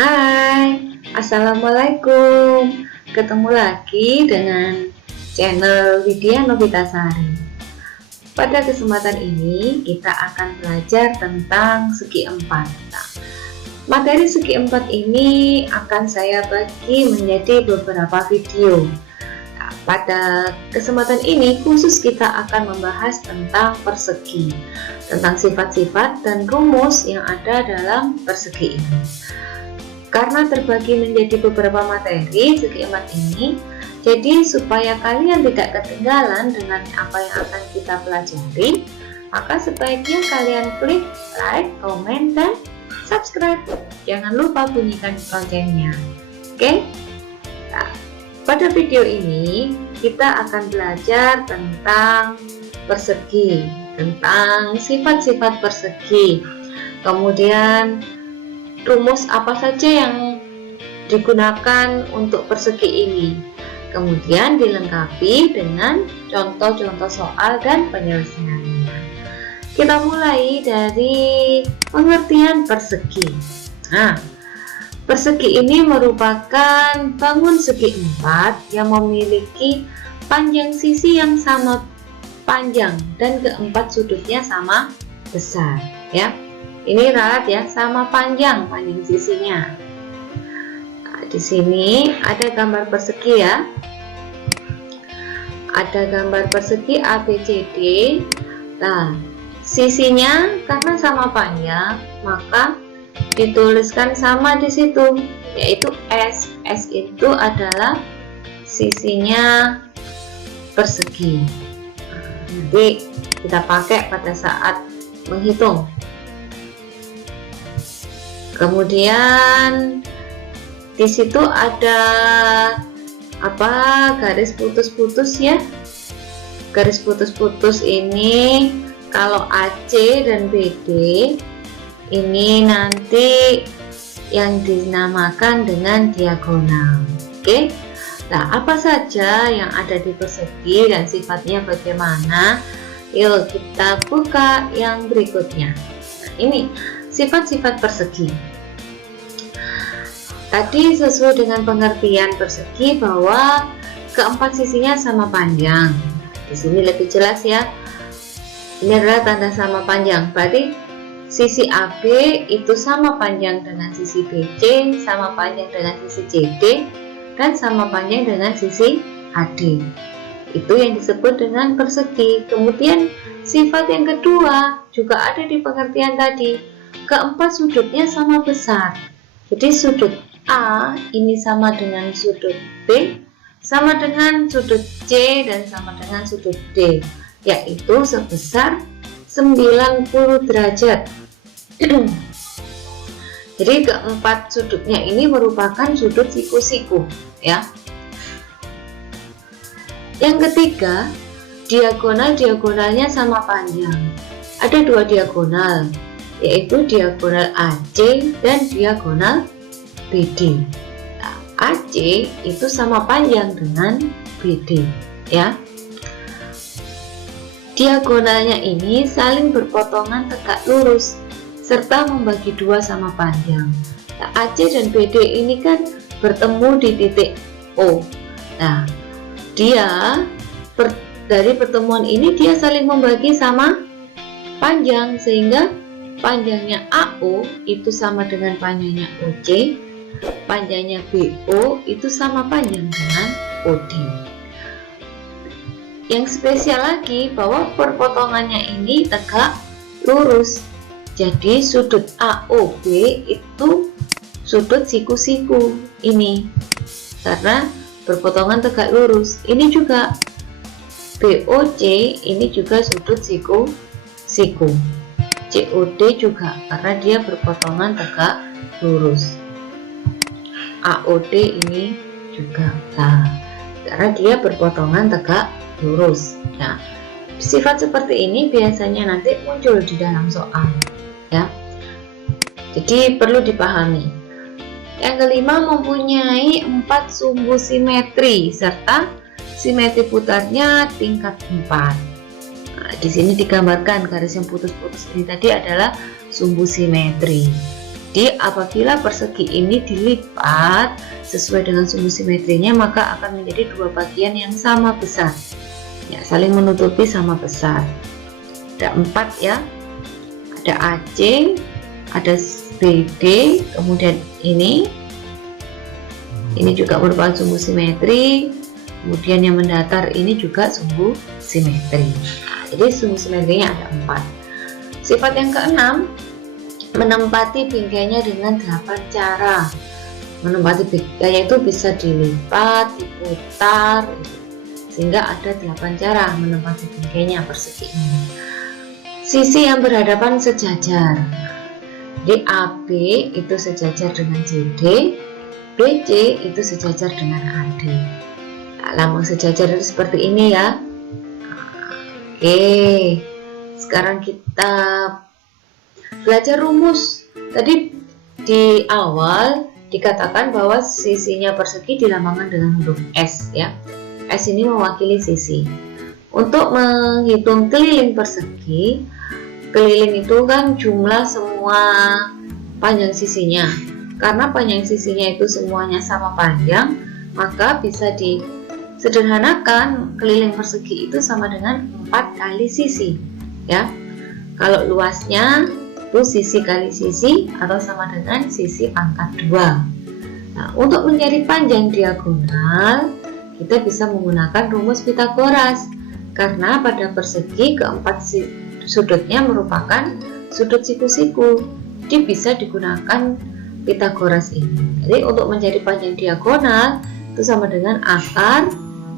Hai, Assalamualaikum. Ketemu lagi dengan channel Widya Novitasari. Pada kesempatan ini kita akan belajar tentang segi empat. Nah, materi segi empat ini akan saya bagi menjadi beberapa video. Nah, pada kesempatan ini khusus kita akan membahas tentang persegi, tentang sifat-sifat dan rumus yang ada dalam persegi ini. Karena terbagi menjadi beberapa materi segi empat ini, jadi supaya kalian tidak ketinggalan dengan apa yang akan kita pelajari, maka sebaiknya kalian klik like, komen, dan subscribe. Jangan lupa bunyikan loncengnya. Oke? Nah, pada video ini kita akan belajar tentang persegi, tentang sifat-sifat persegi, kemudian rumus apa saja yang digunakan untuk persegi ini, kemudian dilengkapi dengan contoh-contoh soal dan penyelesaiannya. Kita mulai dari pengertian persegi. Nah, persegi ini merupakan bangun segi empat yang memiliki panjang sisi yang sama panjang dan keempat sudutnya sama besar, ya. Ini ralat ya, sama panjang sisinya. Nah, di sini ada gambar persegi ya. Ada gambar persegi ABCD. Nah, sisinya karena sama panjang, maka dituliskan sama di situ, yaitu S. S itu adalah sisinya persegi. Nanti kita pakai pada saat menghitung. Kemudian di situ ada garis putus-putus ya. Garis putus-putus ini kalau AC dan BD ini nanti yang dinamakan dengan diagonal. Oke. Nah, apa saja yang ada di persegi dan sifatnya bagaimana? Yuk kita buka yang berikutnya. Nah, ini sifat-sifat persegi. Tadi sesuai dengan pengertian persegi bahwa keempat sisinya sama panjang. Di sini lebih jelas ya. Ini adalah tanda sama panjang. Berarti sisi AB itu sama panjang dengan sisi BC, sama panjang dengan sisi CD, dan sama panjang dengan sisi AD. Itu yang disebut dengan persegi. Kemudian sifat yang kedua juga ada di pengertian tadi. Keempat sudutnya sama besar. Jadi sudut A ini sama dengan sudut B, sama dengan sudut C, dan sama dengan sudut D, yaitu sebesar 90 derajat. Jadi keempat sudutnya ini merupakan sudut siku-siku ya. Yang ketiga, diagonal-diagonalnya sama panjang. Ada dua diagonal, yaitu diagonal AC dan diagonal BD. Nah, AC itu sama panjang dengan BD ya. Diagonalnya ini saling berpotongan tegak lurus serta membagi dua sama panjang. Nah, AC dan BD ini kan bertemu di titik O. Nah, dari pertemuan ini dia saling membagi sama panjang, sehingga panjangnya AO itu sama dengan panjangnya OC, panjangnya BO itu sama panjang dengan OD. Yang spesial lagi bahwa perpotongannya ini tegak lurus. Jadi sudut AOB itu sudut siku-siku ini karena berpotongan tegak lurus. Ini juga BOC ini juga sudut siku-siku. COD juga karena dia berpotongan tegak lurus. AOD ini juga karena dia berpotongan tegak lurus. Nah, sifat seperti ini biasanya nanti muncul di dalam soal ya. Jadi perlu dipahami. Yang kelima, mempunyai 4 sumbu simetri serta simetri putarnya tingkat 4. Di sini digambarkan garis yang putus-putus ini tadi adalah sumbu simetri. Jadi apabila persegi ini dilipat sesuai dengan sumbu simetrinya, maka akan menjadi dua bagian yang sama besar, ya, saling menutupi sama besar. Ada 4 ya, ada AC, ada BD, kemudian ini juga merupakan sumbu simetri, kemudian yang mendatar ini juga sumbu simetri. Nah, jadi sumbu simetrinya ada 4. Sifat yang keenam, menempati bingkainya dengan 8 cara. Menempati bingkainya itu bisa dilipat, diputar, sehingga ada 8 cara menempati bingkainya persegi ini. Sisi yang berhadapan sejajar. Jadi AB itu sejajar dengan CD, BC itu sejajar dengan AD. Nah, lambang sejajar itu seperti ini ya. Oke, sekarang kita belajar rumus. Tadi di awal dikatakan bahwa sisinya persegi dilambangkan dengan huruf S ya. S ini mewakili sisi. Untuk menghitung keliling persegi, keliling itu kan jumlah semua panjang sisinya. Karena panjang sisinya itu semuanya sama panjang, maka bisa disederhanakan keliling persegi itu sama dengan 4 kali sisi ya. Kalau luasnya itu sisi kali sisi atau sama dengan sisi pangkat 2. Nah, untuk mencari panjang diagonal, kita bisa menggunakan rumus Pitagoras. Karena pada persegi keempat sudutnya merupakan sudut siku-siku, jadi bisa digunakan Pitagoras ini. Jadi untuk mencari panjang diagonal itu sama dengan akar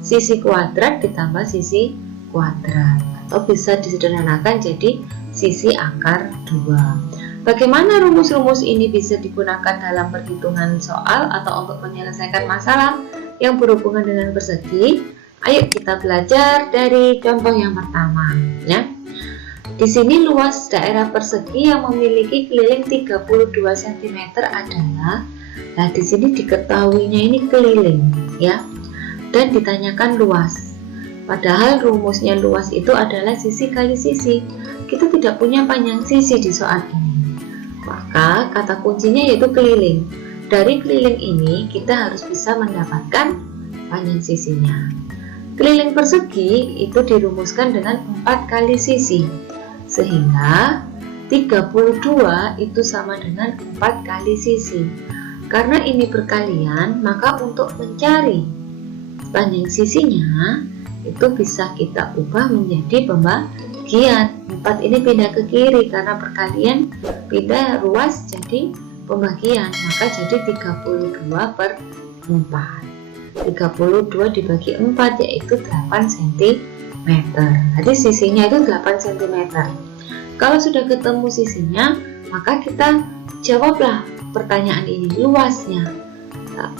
sisi kuadrat ditambah sisi kuadrat, atau bisa disederhanakan jadi sisi akar 2. Bagaimana rumus-rumus ini bisa digunakan dalam perhitungan soal atau untuk menyelesaikan masalah yang berhubungan dengan persegi? Ayo kita belajar dari contoh yang pertama ya. Di sini luas daerah persegi yang memiliki keliling 32 cm adalah, nah di sini diketahuinya ini keliling ya, dan ditanyakan luas. Padahal rumusnya luas itu adalah sisi kali sisi. Kita tidak punya panjang sisi di soal ini. Maka kata kuncinya yaitu keliling. Dari keliling ini kita harus bisa mendapatkan panjang sisinya. Keliling persegi itu dirumuskan dengan 4 kali sisi. Sehingga 32 itu sama dengan 4 kali sisi. Karena ini perkalian, maka untuk mencari panjang sisinya itu bisa kita ubah menjadi pembagian. 4 ini pindah ke kiri karena perkalian, pindah ruas jadi pembagian, maka jadi 32 per 4. 32 dibagi 4 yaitu 8 cm. Jadi sisinya itu 8 cm. Kalau sudah ketemu sisinya, maka kita jawablah pertanyaan ini, luasnya. Nah,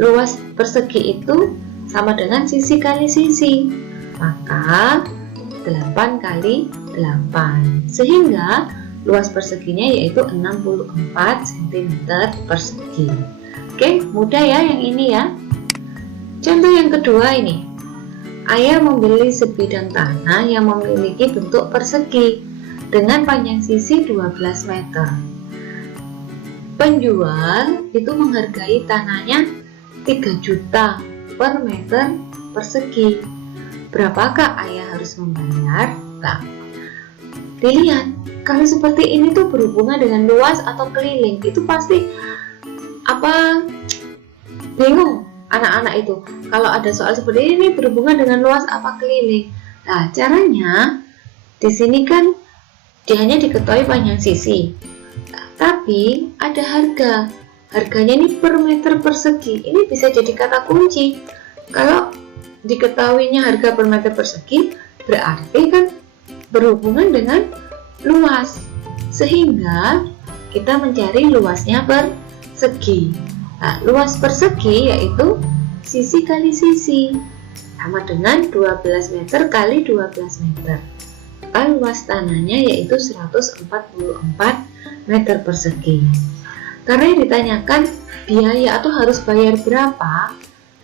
luas persegi itu sama dengan sisi kali sisi, maka 8 kali 8, sehingga luas perseginya yaitu 64 cm persegi. Oke, mudah ya yang ini ya. Contoh yang kedua ini, ayah membeli sebidang tanah yang memiliki bentuk persegi dengan panjang sisi 12 meter. Penjual itu menghargai tanahnya 3 juta per meter persegi. Berapakah ayah harus membayar? Nah, dilihat kalau seperti ini tuh berhubungan dengan luas atau keliling, itu pasti bingung anak-anak itu. Kalau ada soal seperti ini berhubungan dengan luas apa keliling. Nah, caranya di sini kan dia hanya diketahui panjang sisi. Nah, tapi ada harga. Harganya ini per meter persegi. Ini bisa jadi kata kunci. Kalau diketahuinya harga per meter persegi, berarti kan berhubungan dengan luas. Sehingga kita mencari luasnya persegi. Nah, luas persegi yaitu sisi kali sisi, sama dengan 12 meter kali 12 meter. Maka luas tanahnya yaitu 144 meter persegi. Karena yang ditanyakan biaya atau harus bayar berapa,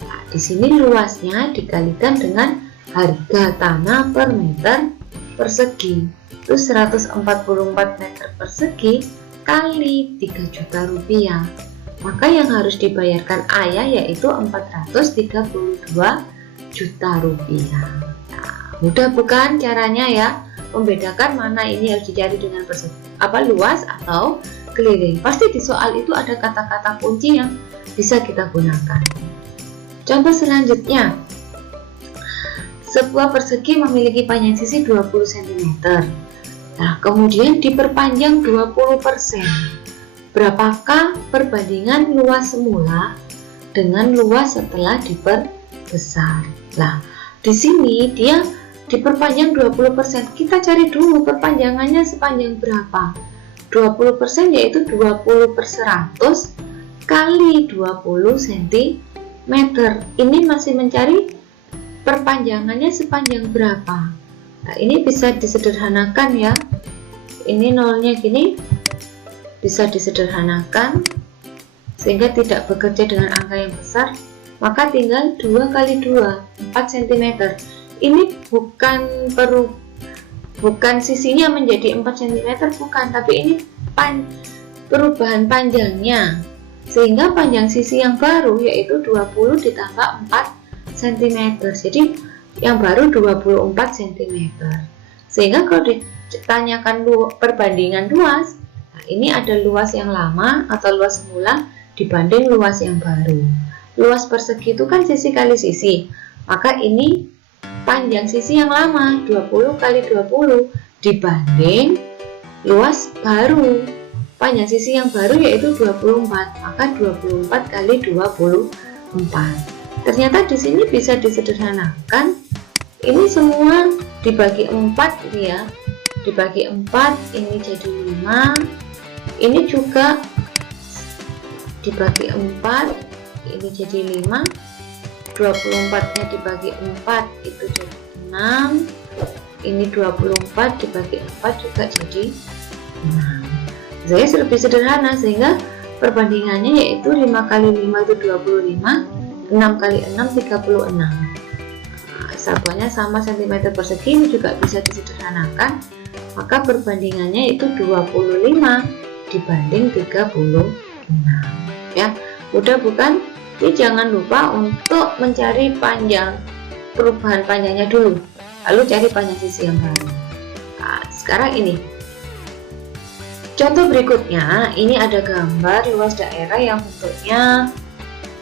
nah, di sini luasnya dikalikan dengan harga tanah per meter persegi. Itu 144 meter persegi kali 3 juta rupiah. Maka yang harus dibayarkan ayah yaitu 432 juta rupiah. Nah, mudah bukan caranya ya, membedakan mana ini harus dicari dengan luas atau keliling. Pasti di soal itu ada kata-kata kunci yang bisa kita gunakan. Contoh selanjutnya, sebuah persegi memiliki panjang sisi 20 cm. Nah, kemudian diperpanjang 20%. Berapakah perbandingan luas semula dengan luas setelah diperbesar? Nah, di sini dia diperpanjang 20%. Kita cari dulu perpanjangannya sepanjang berapa. 20% yaitu 20/100 kali 20 cm. Ini masih mencari perpanjangannya sepanjang berapa. Nah, ini bisa disederhanakan ya. Ini nolnya gini, bisa disederhanakan sehingga tidak bekerja dengan angka yang besar. Maka tinggal 2 kali 2, 4 cm. Ini bukan sisinya menjadi 4 cm, bukan, tapi ini perubahan panjangnya. Sehingga panjang sisi yang baru yaitu 20 ditambah 4 cm. Jadi yang baru 24 cm. Sehingga kalau ditanyakan perbandingan luas, nah ini ada luas yang lama atau luas semula dibanding luas yang baru. Luas persegi itu kan sisi kali sisi. Maka ini panjang sisi yang lama 20 kali 20 dibanding luas baru. Panjang sisi yang baru yaitu 24. Maka 24 kali 24. Ternyata di sini bisa disederhanakan. Ini semua dibagi 4 ya. Dibagi 4 ini jadi 5. Ini juga dibagi 4 ini jadi 5. 24 nya dibagi 4 itu jadi 6. Ini 24 dibagi 4 juga jadi 6. Saya lebih sederhana sehingga perbandingannya yaitu 5 kali 5 itu 25, 6 kali 6 36. Satuannya sama cm persegi, ini juga bisa disederhanakan. Maka perbandingannya itu 25 dibanding 36 ya. Mudah bukan? Jadi jangan lupa untuk mencari panjang, perubahan panjangnya dulu, lalu cari panjang sisi yang baru. Nah, sekarang ini contoh berikutnya, ini ada gambar luas daerah yang bentuknya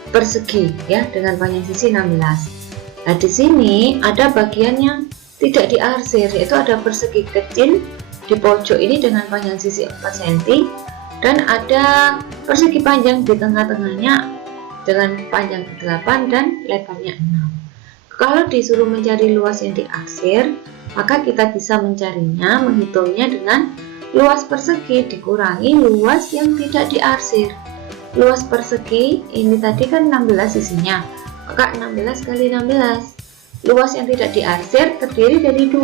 persegi ya, dengan panjang sisi 16. Nah, di sini ada bagian yang tidak diarsir, yaitu ada persegi kecil di pojok ini dengan panjang sisi 4 cm dan ada persegi panjang di tengah-tengahnya dengan panjang 8 dan lebarnya 6. Kalau disuruh mencari luas yang diarsir, maka kita bisa mencarinya, menghitungnya dengan luas persegi dikurangi luas yang tidak diarsir. Luas persegi ini tadi kan 16 sisinya, maka 16 kali 16. Luas yang tidak diarsir terdiri dari 2.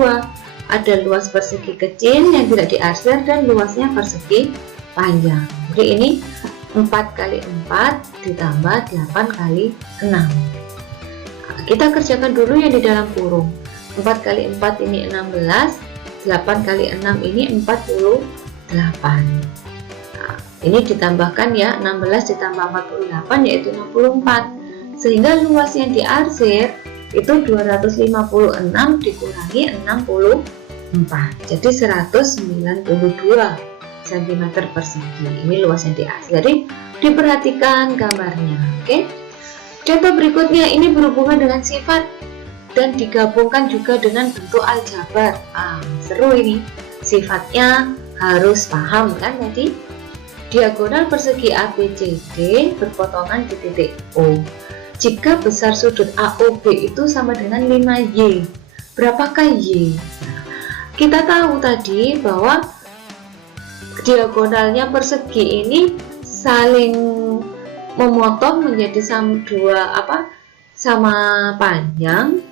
Ada luas persegi kecil yang tidak diarsir dan luasnya persegi panjang. Jadi ini 4 kali 4 ditambah 8 kali 6. Nah, kita kerjakan dulu yang di dalam kurung. 4 kali 4 ini 16, 8 kali 6 ini 48. Nah, ini ditambahkan ya, 16 ditambah 48 yaitu 64. Sehingga luas yang diarsir itu 256 dikurangi 64. Jadi 192 cm persegi. Ini luas yang diarsir. Jadi diperhatikan gambarnya. Oke. Contoh berikutnya ini berhubungan dengan sifat dan digabungkan juga dengan bentuk aljabar. Seru ini. Sifatnya harus paham kan tadi. Diagonal persegi ABCD berpotongan di titik O. Jika besar sudut AOB itu sama dengan 5Y. Berapakah Y? Kita tahu tadi bahwa diagonalnya persegi ini saling memotong menjadi sama panjang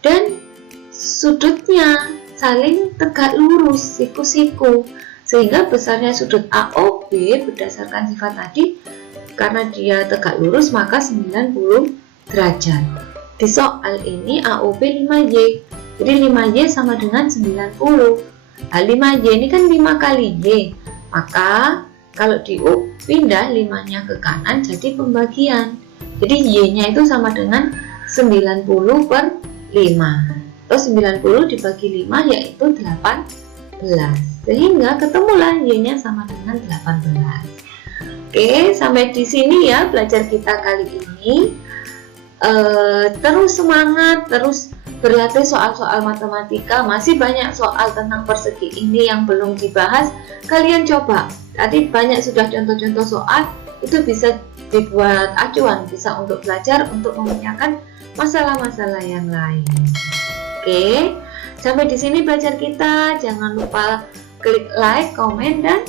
dan sudutnya saling tegak lurus, siku-siku, sehingga besarnya sudut AOB berdasarkan sifat tadi, karena dia tegak lurus maka 90 derajat. Di soal ini AOB 5Y, jadi 5Y sama dengan 90. 5Y ini kan 5 kali Y, Maka kalau dipindah 5-nya ke kanan jadi pembagian. Jadi Y-nya itu sama dengan 90 per 5. Atau 90 dibagi 5 yaitu 18. Sehingga ketemulah Y-nya sama dengan 18. Oke, sampai di sini ya belajar kita kali ini. Terus semangat, terus berlatih soal-soal matematika. Masih banyak soal tentang persegi ini yang belum dibahas. Kalian coba. Tadi banyak sudah contoh-contoh soal, itu bisa dibuat acuan, bisa untuk belajar, untuk memecahkan masalah-masalah yang lain. Oke, sampai di sini belajar kita. Jangan lupa klik like, komen, dan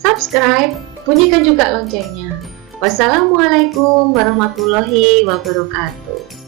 subscribe. Bunyikan juga loncengnya. Wassalamualaikum warahmatullahi wabarakatuh.